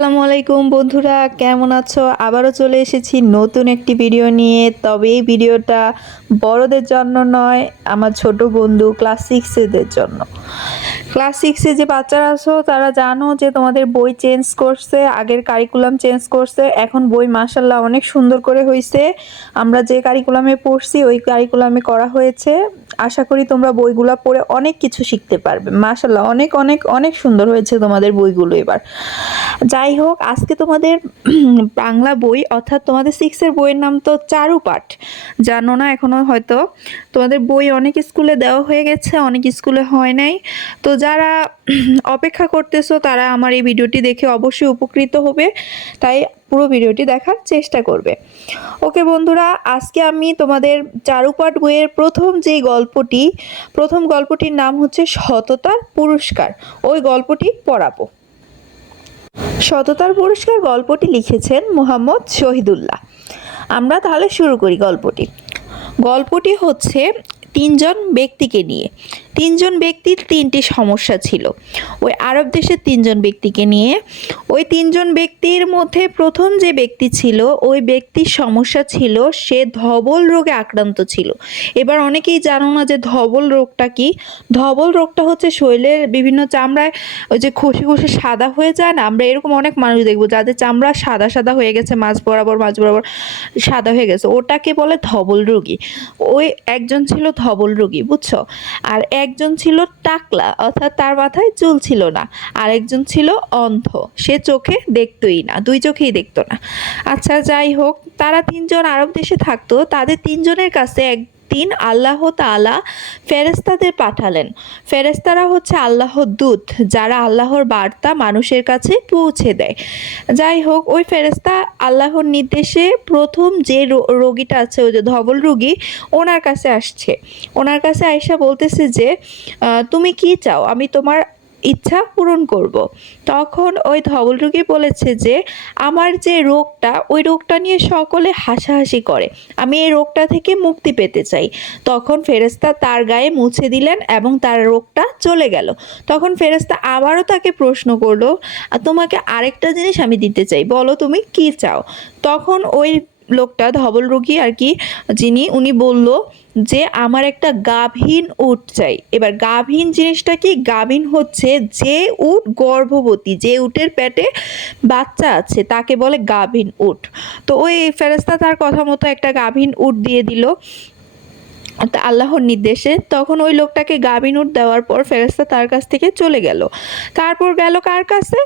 আসসালামু আলাইকুম বন্ধুরা, কেমন আছো? আবারও চলে এসেছি নতুন একটি ভিডিও নিয়ে। তবে এই ভিডিওটা বড়দের জন্য নয়, আমার ছোট বন্ধু ক্লাস সিক্সেদের জন্য। ক্লাস সিক্সে যে বাচ্চারা আছো তারা জানো যে তোমাদের বই চেঞ্জ করছে, আগের কারিকুলাম চেঞ্জ করছে। এখন বই মাশাল্লাহ অনেক সুন্দর করে হয়েছে। আমরা যে কারিকুলামে পড়ছি ওই কারিকুলামে করা হয়েছে। আশা করি তোমরা বইগুলো পড়ে অনেক কিছু শিখতে পারবে। মাশাল্লাহ অনেক অনেক অনেক সুন্দর হয়েছে তোমাদের বইগুলো এবার। যাই হোক, আজকে তোমাদের বাংলা বই অর্থাৎ তোমাদের সিক্সের বইয়ের নাম তো চারুপাঠ, জানো না এখনো হয়তো। তোমাদের বই অনেক স্কুলে দেওয়া হয়ে গেছে, অনেক স্কুলে হয় নাই। তো যারা অপেক্ষা করতেছো তারা আমার এই ভিডিওটি দেখে অবশ্যই উপকৃত হবে, তাই পুরো ভিডিওটি দেখার চেষ্টা করবে। ওকে বন্ধুরা, আজকে আমি তোমাদের চারুপাঠ বইয়ের প্রথম গল্পটির নাম হচ্ছে সততার পুরস্কার, ওই গল্পটি পড়াবো। সততার পুরস্কার গল্পটি লিখেছেন মোহাম্মদ শহীদুল্লাহ। আমরা তাহলে শুরু করি গল্পটি। গল্পটি হচ্ছে তিনজন ব্যক্তিকে নিয়ে। তিনজন ব্যক্তির তিনটি সমস্যা ছিল ওই আরব দেশের তিনজন ব্যক্তিকে নিয়ে। ওই তিনজন ব্যক্তির মধ্যে প্রথম যে ব্যক্তি ছিল ওই ব্যক্তির সমস্যা ছিল সে ধবল রোগে আক্রান্ত ছিল। এবার অনেকেই জানো না যে ধবল রোগটা কি। ধবল রোগটা হচ্ছে শরীরের বিভিন্ন চামড়ায় ওই যে খসে খসে সাদা হয়ে যায় না, আমরা এরকম অনেক মানুষ দেখবো যাদের চামড়া সাদা সাদা হয়ে গেছে, মাঝ বরাবর সাদা হয়ে গেছে, ওটাকে বলে ধবল রোগী। ওই একজন ছিল ধবল রোগী, বুঝছো। আর একজন ছিল টাকলা, অর্থাৎ তার মাথায় চুল ছিল না। আর একজন ছিল অন্ধ, সে চোখে দেখতোই না, দুই চোখেই দেখতো না। আচ্ছা যাই হোক, তারা তিনজন আরব দেশে থাকতো। তাদের তিনজনের কাছে একদিন আল্লাহ তাআলা ফেরেশতাদের পাঠালেন। ফেরেশতারা হচ্ছে আল্লাহর দূত, যারা আল্লাহর বার্তা মানুষের কাছে পৌঁছে দেয়। যাই হোক, ওই ফেরেশতা আল্লাহর নির্দেশে প্রথম যে রোগীটা আছে, ওই যে ধবল রোগী, ওনার কাছে আসছে। ওনার কাছে আয়সা বলতেছে যে তুমি কি চাও, আমি তোমার ইচ্ছা পূরণ করব। তখন ওই ধবল রোগী বলেছে যে আমার যে রোগটা, ওই রোগটা নিয়ে সকলে হাসাহাসি করে, আমি এই রোগটা থেকে মুক্তি পেতে চাই। তখন ফেরেশতা তার গায়ে মুছে দিলেন এবং তার রোগটা চলে গেল। তখন ফেরেশতা আবারও তাকে প্রশ্ন করলো, তোমাকে আরেকটা জিনিস আমি দিতে চাই, বলো তুমি কি চাও। তখন ওই লোকটা ধবল রোগী আর কি, উনি বলল যে আমার একটা গাভীন উট চাই। এবার গাভীন জিনিসটা কি? গাভীন হচ্ছে যে উট গর্ভবতী, যে উটের পেটে বাচ্চা আছে তাকে বলে গাভীন উট। তো ওই ফেরেশতা তার কথা মতো একটা গাভীন উট দিয়ে দিল আল্লাহর নির্দেশে। তখন ওই লোকটাকে গাভীন উট দেওয়ার পর ফেরেশতা তার কাছ থেকে চলে গেল। তারপর গেল কার কাছে?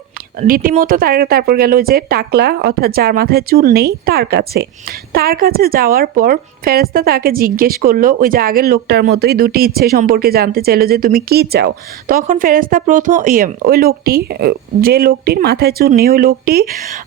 রীতিমতো তারপর গেল যে টাকলা, অর্থাৎ যার মাথায় চুল নেই, তার কাছে। তার কাছে যাওয়ার পর ফেরেশতা তাকে জিজ্ঞেস করলো ওই যে আগের লোকটার মতোই দুটি ইচ্ছে সম্পর্কে জানতে চাইলো যে তুমি কি চাও। তখন ফেরেশতা ওই লোকটি, যে লোকটির মাথায় চুল নেই, ওই লোকটি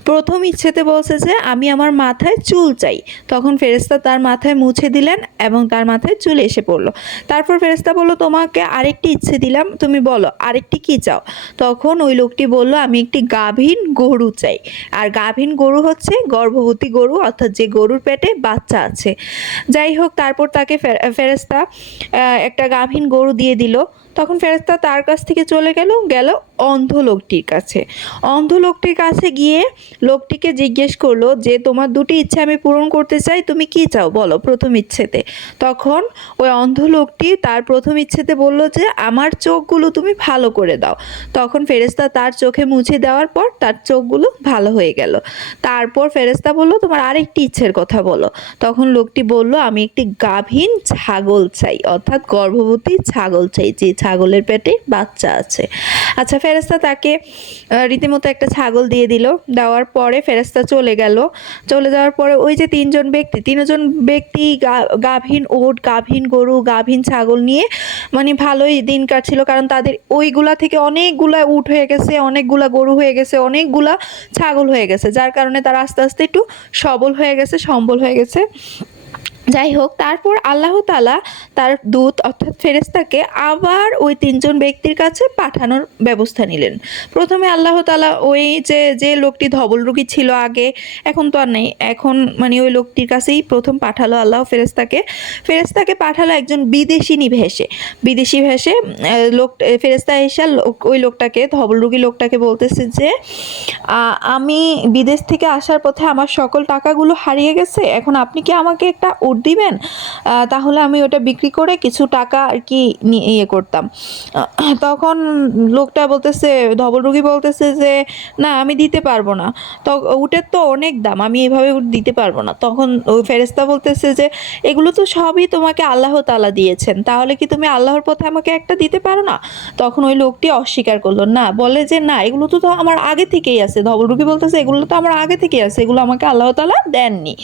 প্রথম ইচ্ছেতে বলছে যে আমি আমার মাথায় চুল চাই। তখন ফেরেশতা তার মাথায় মুছে দিলেন এবং তার মাথায় চুল এসে পড়লো। তারপর ফেরেশতা বলল তোমাকে আরেকটি ইচ্ছে দিলাম, তুমি বলো আরেকটি কি চাও। তখন ওই লোকটি বলল আমি একটি গাভীন গরু চাই। আর গাভীন গরু হচ্ছে গর্ভবতী গরু, অর্থাৎ যে গরুর পেটে বাচ্চা আছে। যাই হোক, তারপর তাকে ফেরেশতা একটা গাভীন গরু দিয়ে দিল। তখন ফেরেশতা তার কাছ থেকে চলে গেল অন্ধ লোকটির কাছে। অন্ধ লোকটির কাছে গিয়ে লোকটিকে জিজ্ঞেস করলো যে তোমার দুটি ইচ্ছে আমি পূরণ করতে চাই, তুমি কি চাও বলো প্রথম ইচ্ছেতে। তখন ওই অন্ধ লোকটি তার প্রথম ইচ্ছেতে বলল যে আমার চোখগুলো তুমি ভালো করে দাও। তখন ফেরেশতা তার চোখে মুছে দেওয়ার পর তার চোখগুলো ভালো হয়ে গেল। তারপর ফেরেশতা বলল তোমার আরেকটি ইচ্ছের কথা বলো। তখন লোকটি বলল আমি একটি গাভীন ছাগল চাই, অর্থাৎ গর্ভবতী ছাগল চাই, যে ছাগলের পেটে বাচ্চা আছে। আচ্ছা, ফেরেশতা তাকে রীতিমতো একটা ছাগল দিয়ে দিল। দেওয়ার পরে ফেরেশতা চলে গেল। চলে যাওয়ার পরে ওই যে তিনজন ব্যক্তি গাভীন উট, গাভীন গরু, গাভীন ছাগল নিয়ে মানে ভালোই দিন কাটছিল, কারণ তাদের ওইগুলা থেকে অনেকগুলা উট হয়ে গেছে, অনেকগুলা গরু হয়ে গেছে, অনেকগুলা ছাগল হয়ে গেছে, যার কারণে তারা আস্তে আস্তে একটু সবল হয়ে গেছে, সম্বল হয়ে গেছে। যাই হোক, তারপর আল্লাহ তাআলা তার দূত অর্থাৎ ফেরেশতাকে আবার ওই তিনজন ব্যক্তির কাছে পাঠানোর ব্যবস্থা নিলেন। প্রথমে আল্লাহ তাআলা ওই যে লোকটি ধবল রোগী ছিল আগে, এখন তো আর নেই, এখন মানে ওই লোকটির কাছেই প্রথম পাঠালো আল্লাহ ফেরেশতাকে পাঠালো একজন বিদেশি ভেষে লোক ফেরেশতা এসে ওই লোকটাকে, ধবল রোগী লোকটাকে বলতেছে যে আমি বিদেশ থেকে আসার পথে আমার সকল টাকাগুলো হারিয়ে গেছে, এখন আপনি কি আমাকে একটা উট দিবেন, তাহলে আমি ওটা বিক্রি করে কিছু টাকা আর কি ইয়ে করতাম। তখন লোকটা বলতেছে, ধবল রোগী বলতেছে যে না আমি দিতে পারবো না, তো উটের তো অনেক দাম, আমি এভাবে উট দিতে পারবো না। তখন ওই ফেরেশতা বলতেছে যে এগুলো তো সবই তোমাকে আল্লাহ তাআলা দিয়েছেন, তাহলে কি তুমি আল্লাহর পথে আমাকে একটা দিতে পারো না? তখন ওই লোকটি অস্বীকার করলো, না, বলে যে না এগুলো তো আমার আগে থেকেই আছে। ধবল রোগী বলতেছে এগুলো তো আমার আগে থেকেই আছে, এগুলো আমাকে আল্লাহ তাআলা দেননি।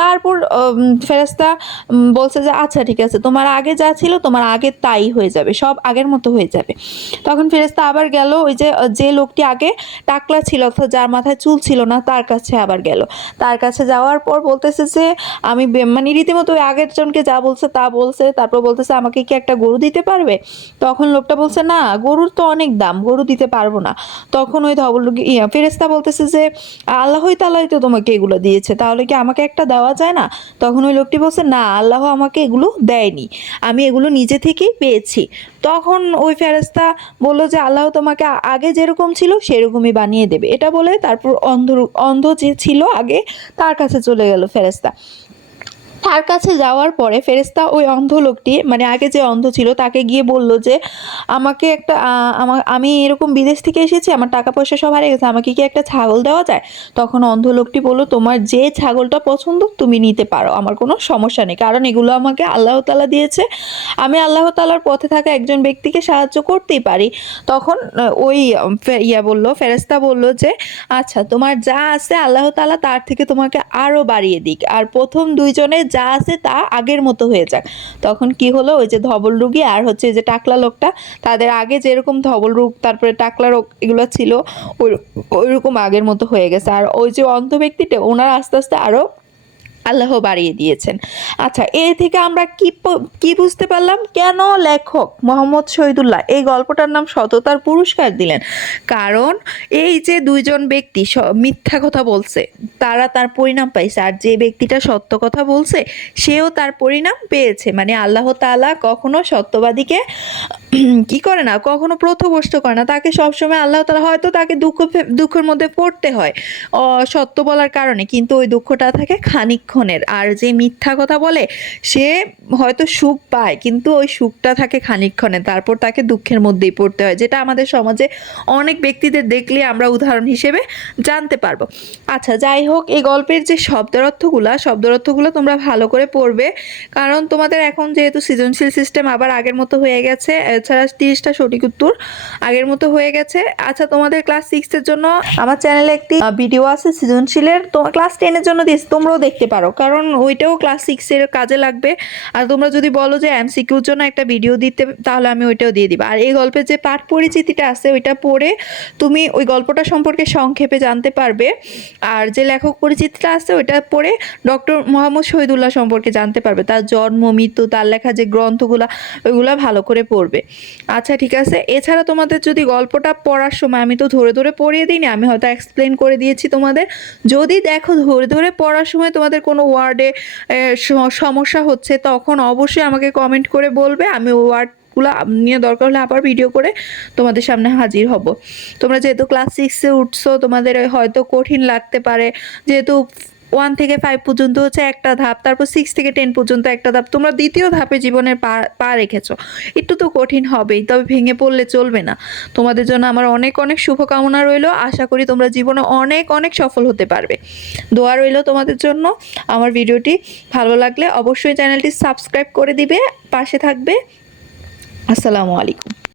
তারপর ফেরেশতা বলছে যে আচ্ছা ঠিক আছে, তোমার আগে যা ছিল তোমার আগে তাই হয়ে যাবে, সব আগের মতো হয়ে যাবে। তখন ফেরেশতা আবার গেল ওই যে লোকটি আগে টাকলা ছিল অর্থাৎ যার মাথায় চুল ছিল না তার কাছে আবার গেল। তার কাছে যাওয়ার পর বলতেছে যে আমি মানে রীতিমতো ওই আগের জনকে যা বলছে তা বলছে, তারপর বলতেছে আমাকে কি একটা গরু দিতে পারবে? তখন লোকটা বলছে না, গরুর তো অনেক দাম, গরু দিতে পারবো না। তখন ওই ধবল ফেরেশতা বলতেছে যে আল্লাহই তাআলাই তো তোমাকে এগুলো দিয়েছে, তাহলে কি আমাকে একটা দেওয়া যায় না? তখন ওই লোকটি বলছে না, আল্লাহ আমাকে এগুলো দেয়নি, আমি এগুলো নিজে থেকেই পেয়েছি। তখন ওই ফেরেশতা বলল যে আল্লাহ তোমাকে আগে যেরকম ছিল সেরকমই বানিয়ে দেবে, এটা বলে তারপর অন্ধ যে ছিল আগে তার কাছে চলে গেল ফেরেশতা। তার কাছে যাওয়ার পরে ফেরেশতা ওই অন্ধ লোকটি, মানে আগে যে অন্ধ ছিল তাকে গিয়ে বলল যে আমাকে একটা আমি এরকম বিদেশ থেকে এসেছি, আমার টাকা পয়সা সব হারিয়ে গেছে, আমাকে কি একটা ছাগল দেওয়া যায়? তখন অন্ধ লোকটি বলল তোমার যে ছাগলটা পছন্দ তুমি নিতে পারো, আমার কোনো সমস্যা নেই, কারণ এগুলো আমাকে আল্লাহ তাআলা দিয়েছে, আমি আল্লাহ তাআলার পথে থাকা একজন ব্যক্তিকে সাহায্য করতেই পারি। তখন ওই ফেরেশতা বলল যে আচ্ছা তোমার যা আছে আল্লাহ তাআলা তার থেকে তোমাকে আরো বাড়িয়ে দিক, আর প্রথম দুইজনের যা আছে তা আগের মতো হয়ে যাক। তখন কি হলো, ওই যে ধবল রোগী আর হচ্ছে যে টাকলা লোকটা, তাদের আগে যেরকম ধবল রোগ তারপরে টাকলা রোগ এগুলো ছিল ওইরকম আগের মতো হয়ে গেছে। আর ওই যে অন্ধ ব্যক্তিটা ওনার আস্তে আস্তে আরো আল্লাহ বাড়িয়ে দিয়েছেন। আচ্ছা, এ থেকে আমরা কি বুঝতে পারলাম, কেন লেখক মোহাম্মদ শহীদুল্লাহ এই গল্পটার নাম সততার পুরস্কার দিলেন? কারণ এই যে দুইজন ব্যক্তি মিথ্যা কথা বলছে তারা তার পরিণাম পাইছে, আর যে ব্যক্তিটা সত্য কথা বলছে সেও তার পরিণাম পেয়েছে। মানে আল্লাহ তাআলা কখনো সত্যবাদীকে কি করে না, কখনো পথভ্রষ্ট করে না, তাকে সবসময় আল্লাহ তাআলা হয়তো তাকে দুঃখের মধ্যে পড়তে হয় সত্য বলার কারণে, কিন্তু ওই দুঃখটা থাকে খানিকক্ষণের। আর যে মিথ্যা কথা বলে সে হয়তো সুখ পায়, কিন্তু ওই সুখটা থাকে খানিকক্ষণে, তারপর তাকে দুঃখের মধ্যেই পড়তে হয়, যেটা আমাদের সমাজে অনেক ব্যক্তিদের দেখলে আমরা উদাহরণ হিসেবে জানতে পারবো। আচ্ছা যাই হোক, এই গল্পের যে শব্দার্থগুলো তোমরা ভালো করে পড়বে, কারণ তোমাদের এখন যেহেতু সৃজনশীল সিস্টেম আবার আগের মতো হয়ে গেছে, এছাড়া 30টা সঠিক উত্তর আগের মতো হয়ে গেছে। আচ্ছা, তোমাদের ক্লাস 6 এর জন্য আমার চ্যানেলে একটি ভিডিও আছে সৃজনশীলের, তোমার ক্লাস 10 এর জন্য দিয়েছি, তোমরাও দেখতে পারো, কারণ ওইটাও ক্লাস 6 এর কাজে লাগবে। আর তোমরা যদি বলো যে এমসিকিউর জন্য একটা ভিডিও দিতে, তাহলে আমি ওইটাও দিয়ে দিব। আর এই গল্পের যে পাঠ পরিচিতিটা আছে ওইটা পড়ে তুমি ওই গল্পটা সম্পর্কে সংক্ষেপে জানতে পারবে, আর যে লেখক পরিচিতিটা আছে ওইটা পড়ে ডক্টর মোহাম্মদ শহীদুল্লাহ সম্পর্কে জানতে পারবে, তার জন্ম মৃত্যু, তার লেখা যে গ্রন্থগুলা ওইগুলা ভালো করে পড়বে। আচ্ছা ঠিক আছে, এছাড়া তোমাদের যদি গল্পটা পড়ার সময়, আমি তো ধরে ধরে পড়িয়ে দিইনি, আমি হয়তো এক্সপ্লেন করে দিয়েছি তোমাদের, যদি দেখো ধরে ধরে পড়ার সময় তোমাদের কোনো ওয়ার্ডে সমস্যা হচ্ছে, তখন অবশ্যই আমাকে কমেন্ট করে বলবে, আমি ওয়ার্ডগুলো নিয়ে দরকার হলে আবার ভিডিও করে তোমাদের সামনে হাজির হব। তোমরা যেহেতু ক্লাস 6-এ উঠছো, তোমাদের হয়তো কঠিন লাগতে পারে, যেহেতু 1 থেকে 5 পর্যন্ত হচ্ছে একটা ধাপ, তারপর 6 থেকে 10 পর্যন্ত একটা ধাপ, তোমরা দ্বিতীয় ধাপে জীবনের পা রেখেছো, একটু তো কঠিন হবেই, তবে ভেঙে পড়লে চলবে না। তোমাদের জন্য আমার অনেক অনেক শুভকামনা রইলো, আশা করি তোমরা জীবনে অনেক অনেক সফল হতে পারবে। দোয়া রইলো তোমাদের জন্য। আমার ভিডিওটি ভালো লাগলে অবশ্যই চ্যানেলটি সাবস্ক্রাইব করে দিবে, পাশে থাকবে। আসসালামু আলাইকুম।